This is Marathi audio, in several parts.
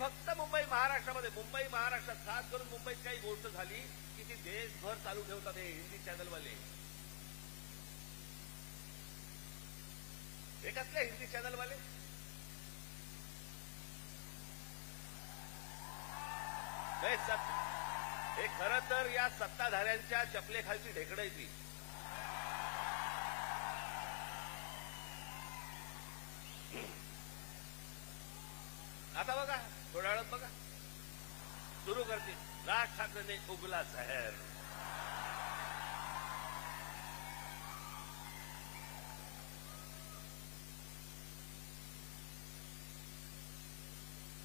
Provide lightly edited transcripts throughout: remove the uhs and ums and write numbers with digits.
फक्त मुंबई महाराष्ट्रात खास करून मुंबईत काही गोष्ट झाली की ती देशभर चालू ठेवतात हे हिंदी चॅनलवाले. हे कसले हिंदी चॅनलवाले? हे खरं तर या सत्ताधाऱ्यांच्या चपलेखालची ढेकडायची. आता बघा, थोड्या वेळात बघा सुरू करतील. राज ठाकरेने उगला जहर.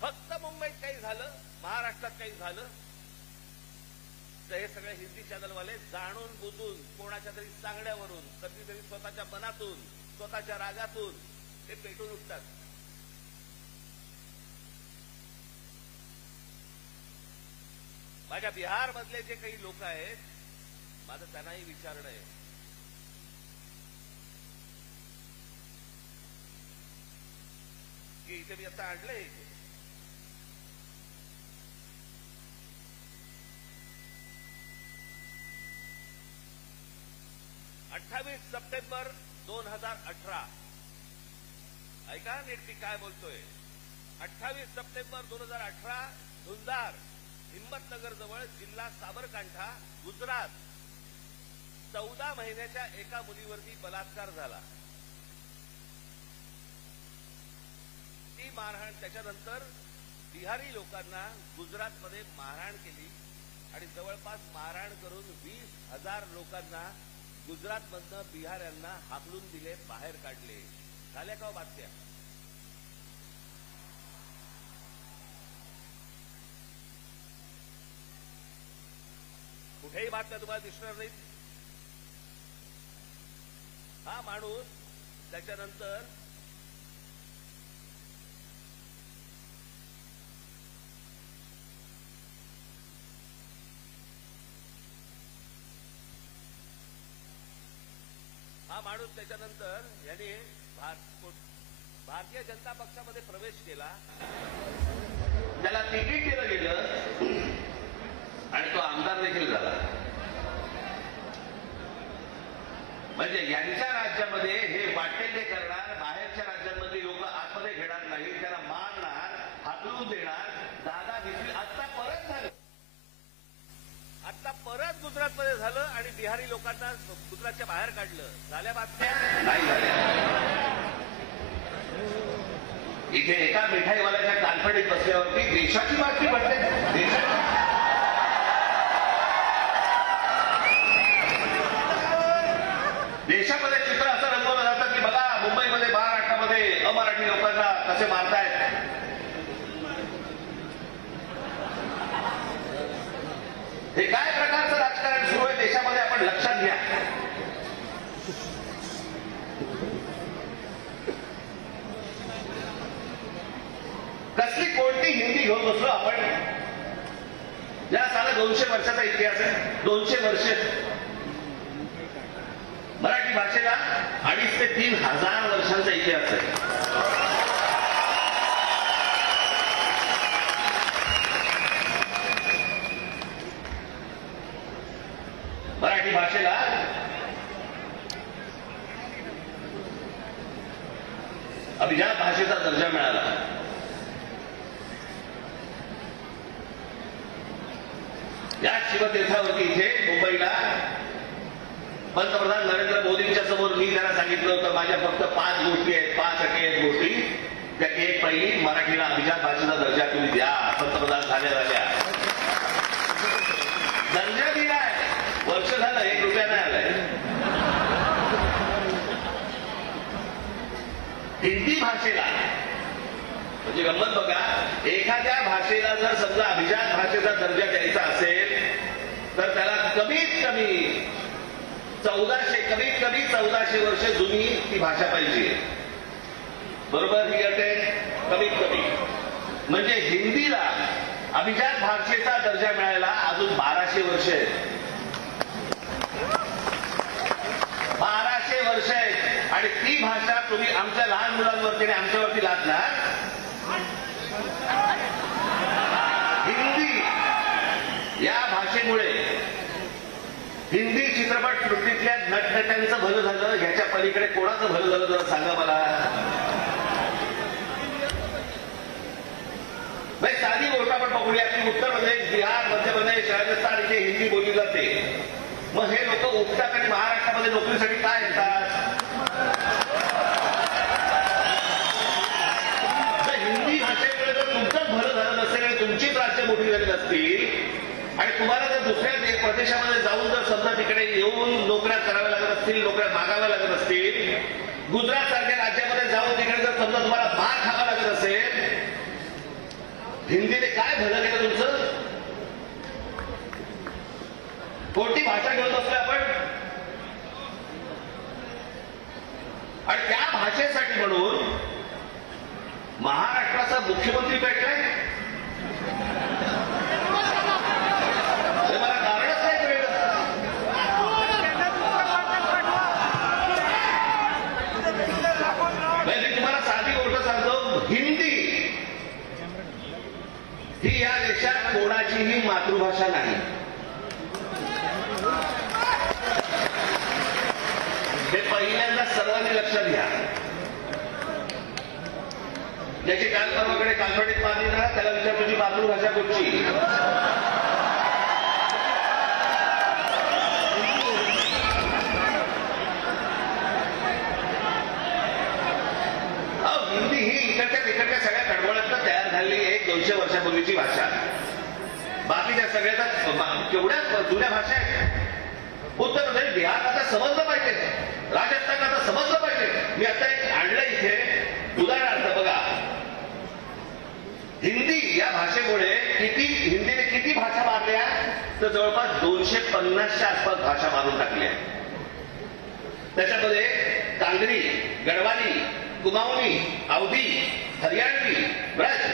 फक्त मुंबईत काही झालं, महाराष्ट्रात काही झालं तर हे सगळे हिंदी चॅनलवाले जाणून बुजून कोणाच्या तरी सांगण्यावरून, कधीतरी स्वतःच्या मनातून, स्वतःच्या रागातून ते पेटून उठतात. माझ्या बिहारमधले जे काही लोक आहेत, माझं त्यांनाही विचारणं आहे की इथे मी आता आणलंय 28 सप्टेंबर 2018. ऐका नीट मी काय बोलतोय. 28 सप्टेंबर 2018 धुंदार, हिम्मतनगर जवळ, जिल्हा साबरकांठा, गुजरात. 14 महिन्याच्या एका मुलीवरती बलात्कार झाला. ती मारहाण, त्याच्यानंतर बिहारी लोकांना गुजरातमध्ये मारहाण केली आणि जवळपास मारहाण करून 20,000 लोकांना गुजरातमधनं बिहाऱ्यांना हाकलून दिले, बाहेर काढले. झाल्या का बातम्या? कुठेही बातम्या तुम्हाला दिसणार नाहीत. हा माणूस त्याच्यानंतर याने भारतीय जनता पक्षामध्ये प्रवेश केला. त्याला तिकीट दिलं गेलं आणि तो आमदार देखील झाला. म्हणजे यांच्या राज्यामध्ये हे वाटेल ते करणार, बाहेरच्या राज्यांमध्ये लोक आतमध्ये घेणार नाही, त्याला मारणार, हाकलून देणार. 10-20 आता परत झालं. आता परत गुजरातमध्ये झालं आणि बिहारी लोकांना गुजरातच्या बाहेर काढलं. झाल्या बातम्या? नाही झाल्या. इथे एका मिठाईवाल्याच्या कानफडीत बसल्यावरती देशाची बातमी पडते. देशामध्ये चित्र असं रंगवलं जातं की बघा मुंबईमध्ये, महाराष्ट्रामध्ये अमराठी लोकांना कसे मारतायत. हे काय प्रकारचं राजकारण सुरू आहे देशामध्ये, आपण लक्षात घ्या. कसली कोणती हिंदी घेऊन बसलो आपण. या साला 200 वर्षाचा इतिहास आहे. 200 वर्ष. मराठी भाषेला 2,500 ते 3,000 वर्षांचा इतिहास आहे. मराठी भाषेला अभिजात भाषेचा दर्जा मिळाला. या शिवतीर्थावरती इथे मुंबईला पंतप्रधान नरेंद्र मोदींच्या समोर मी त्यांना सांगितलं होतं माझ्या फक्त 5 गोष्टी आहेत, 5 अटी आहेत गोष्टी. त्यात एक पहिली, मराठीला अभिजात भाषेचा दर्जा तुम्ही द्या. पंतप्रधान झाल्या दर्जा दिलाय. वर्ष झालं, 1 रुपया नाही आलाय. हिंदी भाषेला म्हणजे गंमत बघा, एखाद्या भाषेला जर समजा अभिजात भाषेचा दर्जा द्यायचा असेल तर त्याला कमीत कमी 1400 वर्ष जुनी ती भाषा पाहिजे. बरोबर? ही अट आहे कमीत कमी. म्हणजे हिंदीला अभिजात भाषेचा दर्जा मिळायला अजून 1200 वर्ष आहेत. 1200 वर्ष आहेत. आणि ती भाषा तुम्ही आमच्या लहान मुलांवरती आणि आमच्यावरती लादणार. हिंदी चित्रपट सृष्टीतल्या नटनट्यांचं भलं झालं, ह्याच्या पलीकडे कोणाचं भलं झालं जरा सांगा मला. साधी गोष्ट आपण बघूया की उत्तर प्रदेश, बिहार, मध्य प्रदेश, राजस्थान इथे हिंदी बोलली जाते. मग हे लोक उठतात आणि महाराष्ट्रामध्ये नोकरीसाठी काय येतात? हिंदी भाषेमुळे जर तुमचंच भलं झालं नसेल आणि तुमचीच राज्य मोठी झाली नसतील आणि तुम्हाला जर दुसऱ्या प्रदेशामध्ये जाऊन जर समजा तिकडे येऊन नोकऱ्या कराव्या लागत असतील, नोकऱ्या मागाव्या लागत असतील, गुजरात सारख्या राज्यामध्ये जाऊन तिकडे जर समजा तुम्हाला मार खावा लागत असेल, हिंदीने काय भलं केलं तुमचं? कोणती भाषा घेऊन बसलोय आपण? आणि त्या भाषेसाठी म्हणून महाराष्ट्राचा मुख्यमंत्री पेटलाय. मला कारणच नाही कळलं. मी तुम्हाला साधी गोष्ट सांगतो, हिंदी ही या देशात कोणाचीही मातृभाषा नाही. हे पहिल्यांदा सर्वांनी लक्षात घ्या. ज्याची काल परवाकडे कालपडीत मारली ना त्याला विचार तुझी मातृभाषा कुठची? हिंदी ही इकडच्या सगळ्या कडवळातनं तयार झालेली 100-200 वर्षापूर्वीची भाषा. बाकीच्या सगळ्याचा केवढ्या जुन्या भाषा आहेत. उत्तर प्रदेश, बिहार आता समजलं पाहिजे, राजस्थान आता समजलं पाहिजे. मी आता एक आणलं इथे उदाहरणार्थ बघा. हिंदी या भाषेमुळे हिंदीने किती भाषा मारल्या तर जवळपास 250च्या आसपास भाषा मारून टाकल्या. त्याच्यामध्ये कांगरी, गढवाली, कुमाऊनी, अवधी, हरियाणवी, ब्रज,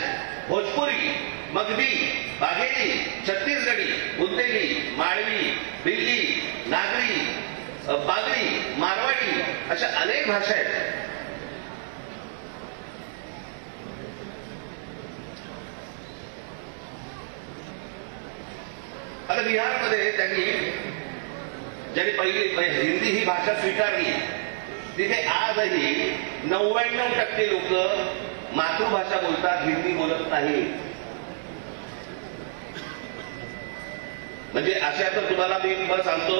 भोजपुरी, मगधी, बाघेली, छत्तीसगडी, बुंदेली, माळवी, भिल्ली, नागरी, बागडी, मारवाडी अशा अनेक भाषा आहेत. आता बिहारमध्ये ज्यांनी पहिली हिंदी ही भाषा स्वीकारली तिथे आजही 99% लोक मातृभाषा बोलतात, हिंदी बोलत नाही. म्हणजे अशा तर तुम्हाला मी सांगतो